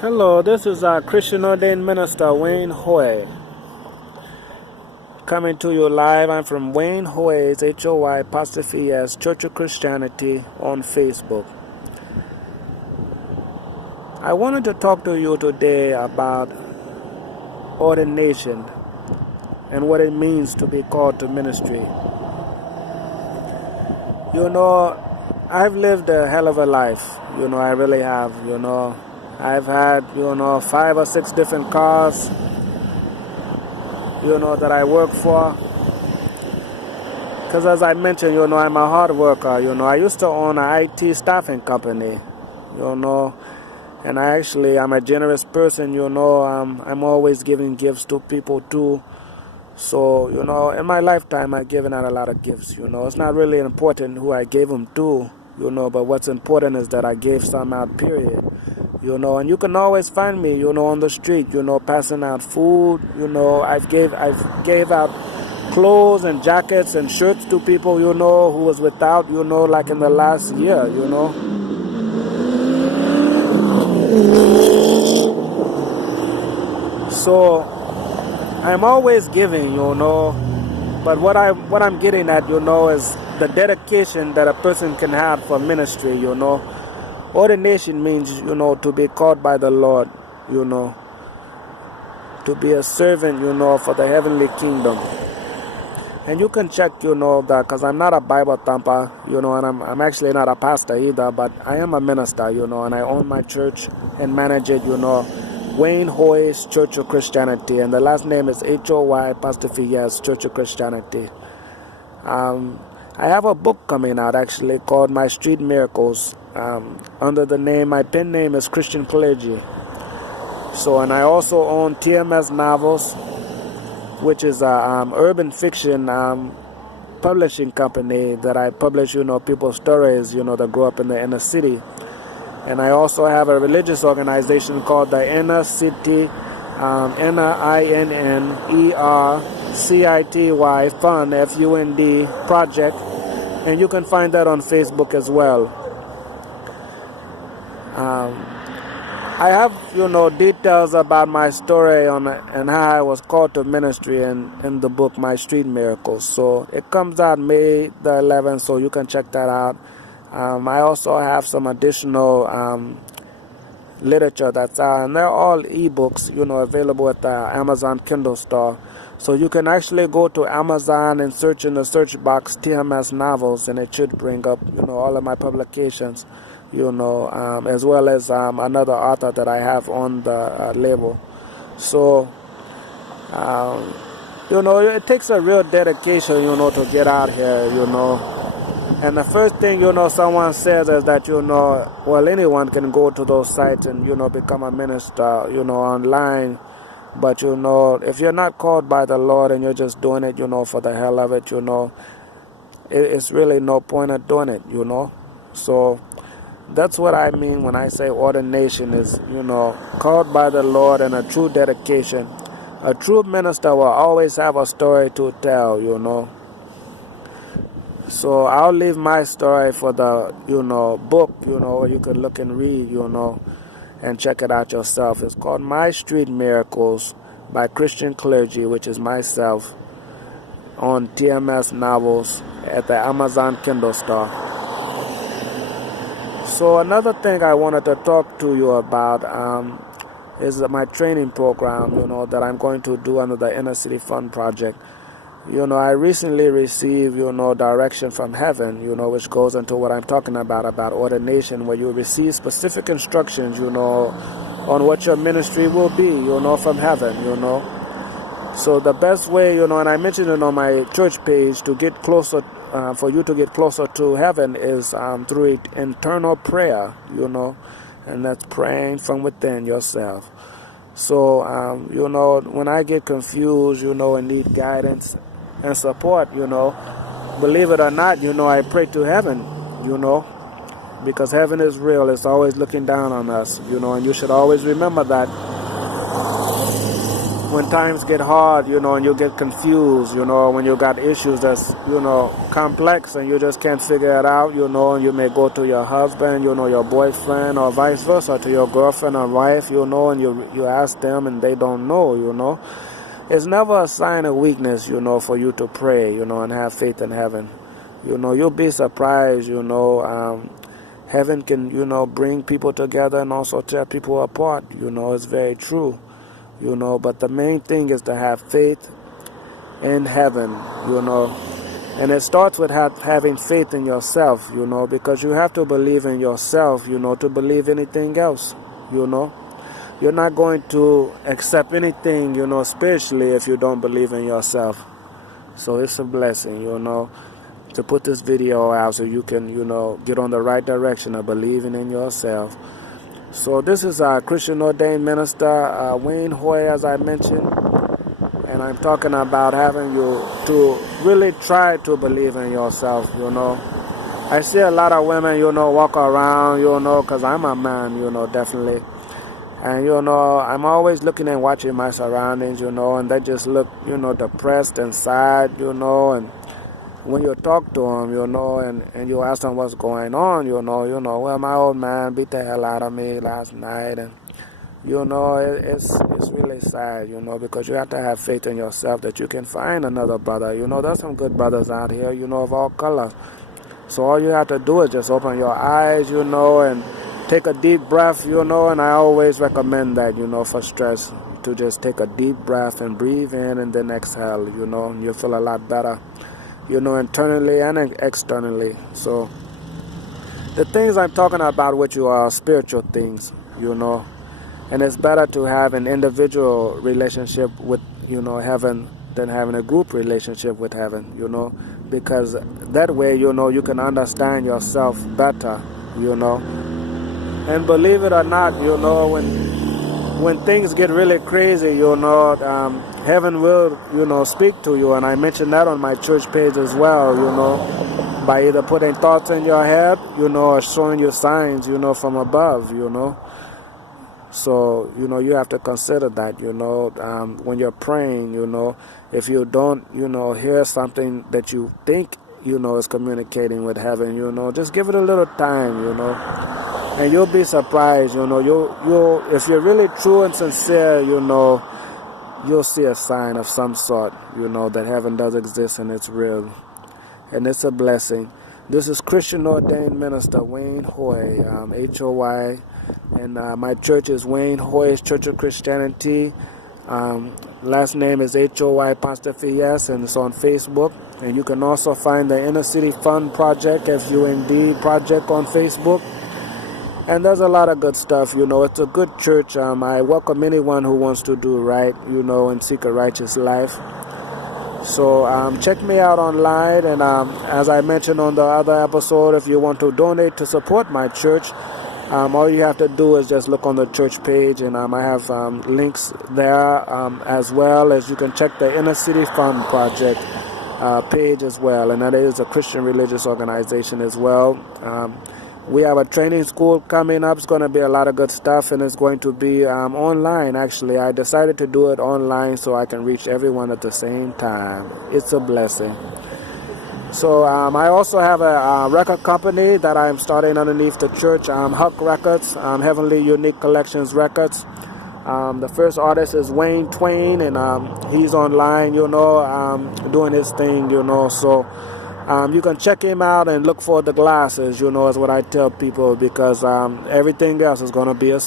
Hello, this is our Christian Ordained Minister Wayne Hoy, coming to you live. I'm from Wayne Hoy's Hoy Church of Christianity on Facebook. I wanted to talk to you today about ordination and what it means to be called to ministry. I've lived a hell of a life. I really have. I've had, 5 or 6 different cars, that I work for. Because as I mentioned, I'm a hard worker. I used to own an IT staffing company, and I'm a generous person, I'm always giving gifts to people too. So, in my lifetime, I've given out a lot of gifts, It's not really important who I gave them to, but what's important is that I gave some out, period. And you can always find me, on the street, passing out food. I've gave out clothes and jackets and shirts to people, who was without, like in the last year, So I'm always giving, but what I'm getting at, is the dedication that a person can have for ministry, Ordination means, to be called by the Lord, to be a servant, for the heavenly kingdom. And you can check, that, because I'm not a Bible thumper, and I'm actually not a pastor either, but I am a minister, and I own my church and manage it, Wayne Hoy's Church of Christianity, and the last name is Hoy Church of Christianity. I have a book coming out actually called My Street Miracles, under the name, my pen name is Christian Clergy. So, and I also own TMS Novels, which is a urban fiction publishing company that I publish, people's stories, that grow up in the inner city. And I also have a religious organization called the Inner City, INNERCITY Fund, FUND Project. And you can find that on Facebook as well. I have, details about my story and how I was called to ministry in the book, My Street Miracles. So it comes out May the 11th, so you can check that out. I also have some additional literature that's out, and they're all ebooks, available at the Amazon Kindle store. So you can actually go to Amazon and search in the search box TMS Novels, and it should bring up, all of my publications, as well as another author that I have on the label. So, it takes a real dedication, to get out here, And the first thing, someone says is that, well, anyone can go to those sites and, become a minister, online. But, if you're not called by the Lord and you're just doing it, for the hell of it, it's really no point of doing it, So that's what I mean when I say ordination is, called by the Lord and a true dedication. A true minister will always have a story to tell, So I'll leave my story for the, book, where you can look and read, and check it out yourself. It's called My Street Miracles by Christian Clergy, which is myself, on TMS Novels at the Amazon Kindle store. So another thing I wanted to talk to you about is my training program, that I'm going to do under the Inner City Fund Project. I recently received, direction from heaven, which goes into what I'm talking about ordination, where you receive specific instructions, on what your ministry will be, from heaven, So the best way, and I mentioned it on my church page, to get closer, for you to get closer to heaven is through internal prayer, and that's praying from within yourself. So, when I get confused, and need guidance and support, believe it or not, I pray to heaven, because heaven is real. It's always looking down on us, and you should always remember that. when times get hard, and you get confused, when you got issues that's, complex and you just can't figure it out, and you may go to your husband, your boyfriend, or vice versa, to your girlfriend or wife, and you ask them and they don't know, It's never a sign of weakness, for you to pray, and have faith in heaven. You'll be surprised, heaven can, bring people together and also tear people apart, it's very true. But the main thing is to have faith in heaven, And it starts with having faith in yourself, because you have to believe in yourself, to believe anything else, You're not going to accept anything, spiritually if you don't believe in yourself. So it's a blessing, to put this video out so you can, get on the right direction of believing in yourself. So this is our Christian Ordained Minister Wayne Hoy, as I mentioned, and I'm talking about having you to really try to believe in yourself, I see a lot of women, walk around, because I'm a man, definitely. And, I'm always looking and watching my surroundings, and they just look, depressed and sad, and when you talk to them, and you ask them what's going on, well, my old man beat the hell out of me last night, and, it's really sad, because you have to have faith in yourself that you can find another brother. There's some good brothers out here, of all colors. So all you have to do is just open your eyes, and take a deep breath, and I always recommend that, for stress, to just take a deep breath and breathe in and then exhale, and you'll feel a lot better. Internally and externally. So the things I'm talking about with you are spiritual things, and it's better to have an individual relationship with, heaven than having a group relationship with heaven, because that way, you can understand yourself better, and believe it or not, when things get really crazy, heaven will, speak to you. And I mentioned that on my church page as well, by either putting thoughts in your head, or showing you signs, from above, So, you have to consider that, when you're praying, if you don't, hear something that you think, is communicating with heaven, just give it a little time, And you'll be surprised, you'll if you're really true and sincere, you'll see a sign of some sort, that heaven does exist and it's real. And it's a blessing. This is Christian Ordained Minister Wayne Hoy, H-O-Y. And my church is Wayne Hoy's Church of Christianity. Last name is H-O-Y', and it's on Facebook. And you can also find the Inner City Fund Project, FUND Project, on Facebook. And there's a lot of good stuff, It's a good church. I welcome anyone who wants to do right, and seek a righteous life. So check me out online. And as I mentioned on the other episode, if you want to donate to support my church, all you have to do is just look on the church page. And I have links there, as well as you can check the Inner City Fund Project page as well. And that is a Christian religious organization as well. We have a training school coming up. It's going to be a lot of good stuff, and it's going to be online, actually. I decided to do it online so I can reach everyone at the same time. It's a blessing. So I also have a record company that I'm starting underneath the church, Huck Records, Heavenly Unique Collections Records. The first artist is Wayne Twain, and he's online, doing his thing, so... you can check him out and look for the glasses, is what I tell people, because everything else is going to be a